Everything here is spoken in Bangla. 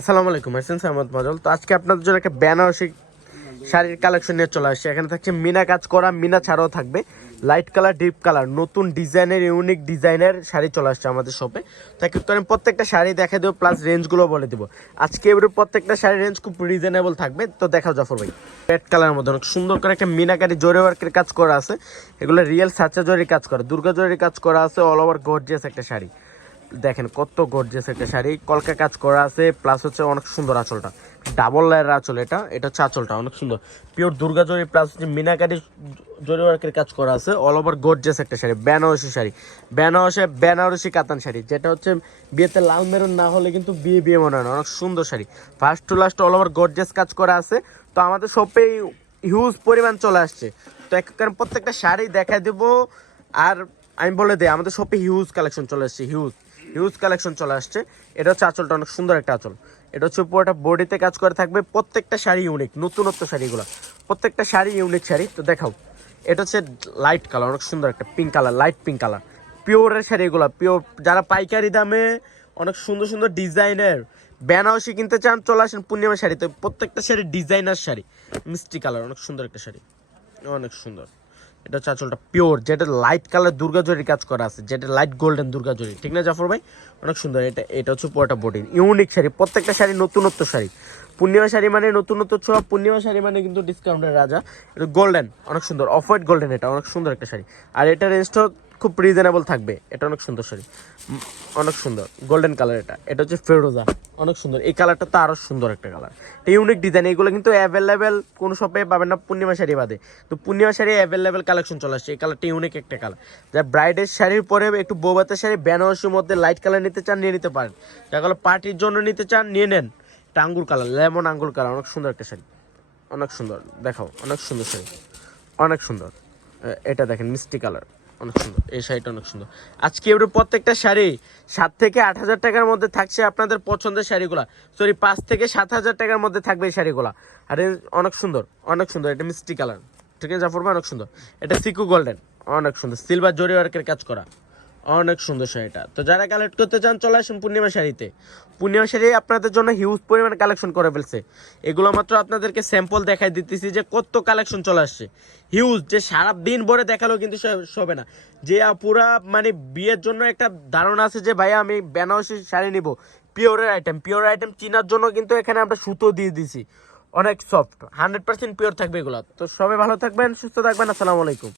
আসসালামু আলাইকুম, হাসান সামাদ মাজল। তো আজকে আপনাদের জন্য একটা বেনারসি শাড়ির কালেকশন নিয়ে চলে আসছে। এখানে থাকছে মিনা কাজ করা, মিনা ছাড়াও থাকবে লাইট কালার, ডিপ কালার, নতুন ডিজাইনের, ইউনিক ডিজাইনের শাড়ি চলে আসছে আমাদের শপে। তো এক আমি প্রত্যেকটা শাড়ি দেখা দেবো, প্লাস রেঞ্জগুলো বলে দেবো। আজকে এবারে প্রত্যেকটা শাড়ির রেঞ্জ খুব রিজনেবল থাকবে। তো দেখাও জাফর ভাই। রেড কালারের মধ্যে অনেক সুন্দর করে একটা মিনাকারি জরি ওয়ার্কের কাজ করা আছে। এগুলো রিয়েল সাচা জরির কাজ করা, দুর্গা জরির কাজ করা আছে। অল ওভার গর্জিয়াস একটা শাড়ি, দেখেন কত গর্জিয়াস একটা শাড়ি। কলকা কাজ করা আছে, প্লাস হচ্ছে অনেক সুন্দর আঁচলটা, ডাবল লেয়ার আঁচল। এটা হচ্ছে আঁচলটা অনেক সুন্দর, পিওর দুর্গা জরি, প্লাস হচ্ছে মিনাকারি জরি ওয়ার্কের কাজ করা আছে। অল ওভার গর্জিয়াস একটা শাড়ি, বেনারসি শাড়ি, বেনারসি কাতান শাড়ি, যেটা হচ্ছে বিয়েতে লাল মেরুন না হলে কিন্তু বিয়ে বিয়ে মনে হয় না। অনেক সুন্দর sari, first to last all over gorgeous কাজ করা আছে। তো আমাদের শপে হিউজ পরিমাণ চলে আসছে। তো এক কারণ প্রত্যেকটা শাড়ি দেখাই দেবো। আর আমি বলে দিই, আমাদের শপে হিউজ কালেকশন চলে আসছে, হিউজ কালেকশন চলে আসছে। এটা হচ্ছে আঁচলটা, অনেক সুন্দর একটা আঁচল। এটা হচ্ছে পুরোটা বডিতে কাজ করে থাকবে। প্রত্যেকটা শাড়ি ইউনিক, নতুনত্ব শাড়িগুলো, প্রত্যেকটা শাড়ি ইউনিক শাড়ি। তো দেখাও, এটা হচ্ছে লাইট কালার, অনেক সুন্দর একটা pink colour, light pink colour, পিওরের শাড়িগুলো, পিওর। যারা পাইকারি দামে অনেক সুন্দর সুন্দর ডিজাইনের বেনারসি কিনতে চান, চলে আসেন পূর্ণিমা শাড়িতে। প্রত্যেকটা শাড়ি ডিজাইনার শাড়ি, মিষ্টি কালার, অনেক সুন্দর একটা শাড়ি, অনেক সুন্দর। এটা হচ্ছে আঁচলটা পিওর, যেটা লাইট কালার দুর্গা জরির কাজ করা আছে, যেটা লাইট গোল্ডেন দুর্গা জরি, ঠিক না জাফর ভাই? অনেক সুন্দর। এটা হচ্ছে পুরোটা বডি, ইউনিক শাড়ি, প্রত্যেকটা শাড়ি নতুনত্ব শাড়ি। পূর্ণিমা শাড়ি মানে নতুনত্ব ছোঁয়া, পূর্ণিমা শাড়ি মানে কিন্তু ডিসকাউন্টের রাজা। এটা গোল্ডেন, অনেক সুন্দর, অফ হোয়াইট গোল্ডেন, এটা অনেক সুন্দর একটা শাড়ি। আর এটা রেঞ্জটাও খুব রিজনেবল থাকবে। এটা অনেক সুন্দর শাড়ি, অনেক সুন্দর গোল্ডেন কালার। এটা হচ্ছে ফেরোজা, অনেক সুন্দর। এই কালারটা তো আরও সুন্দর একটা কালার, ইউনিক ডিজাইন। এগুলো কিন্তু অ্যাভেলেবেল কোনো শপে পাবেন না পূর্ণিমা শাড়ি বাদে। তো পূর্ণিমা শাড়ি অ্যাভেলেবেল কালেকশন চলে আসছে। এই কালারটা ইউনিক একটা কালার। যা ব্রাইডের শাড়ির পরে একটু বৌভাতের শাড়ি বেনারসির মধ্যে লাইট কালার নিতে চান, নিয়ে নিতে পারেন। যাগুলো পার্টির জন্য নিতে চান, নিয়ে নেন। এটা আঙ্গুর কালার, লেমন আঙ্গুর কালার, অনেক সুন্দর একটা শাড়ি, অনেক সুন্দর। দেখাও, অনেক সুন্দর শাড়ি, অনেক সুন্দর। এটা দেখেন মিষ্টি কালার, অনেক সুন্দর। এই শাড়িটা অনেক সুন্দর। আজকে এবার প্রত্যেকটা শাড়ি 7 থেকে 8 হাজার টাকার মধ্যে থাকছে আপনাদের পছন্দের শাড়িগুলা। সরি, 5 থেকে 7 হাজার টাকার মধ্যে থাকবে এই শাড়িগুলা। আর অনেক সুন্দর, অনেক সুন্দর। এটা মিষ্টি কালার, ঠিক আছে জাফর ভাই? অনেক সুন্দর। এটা সিকু গোল্ডেন, অনেক সুন্দর, সিলভার জরি ওয়ার্কের কাজ করা, অনেক সুন্দর শাড়িটা। তো যারা কালেক্ট করতে চান, চলে আসুন পূর্ণিমা শাড়িতে। পূর্ণিমা শাড়ি আপনাদের জন্য হিউজ পরিমাণে কালেকশন করে ফেলছে। এগুলো মাত্র আপনাদেরকে স্যাম্পল দেখাই দিতেছি যে কত কালেকশন চলে আসছে, হিউজ। যে সারা দিন ভরে দেখালেও কিন্তু হবে না। যে পুরা মানে বিয়ের জন্য একটা ধারণা আছে যে ভাইয়া আমি বেনারসি শাড়ি নিব, পিওর আইটেম চিনার জন্য কিন্তু এখানে আমরা সুতো দিয়ে দিছি, অনেক সফট, 100% পিওর থাকবে এগুলো। তো সবাই ভালো থাকবেন, সুস্থ থাকবেন। আসসালামু আলাইকুম।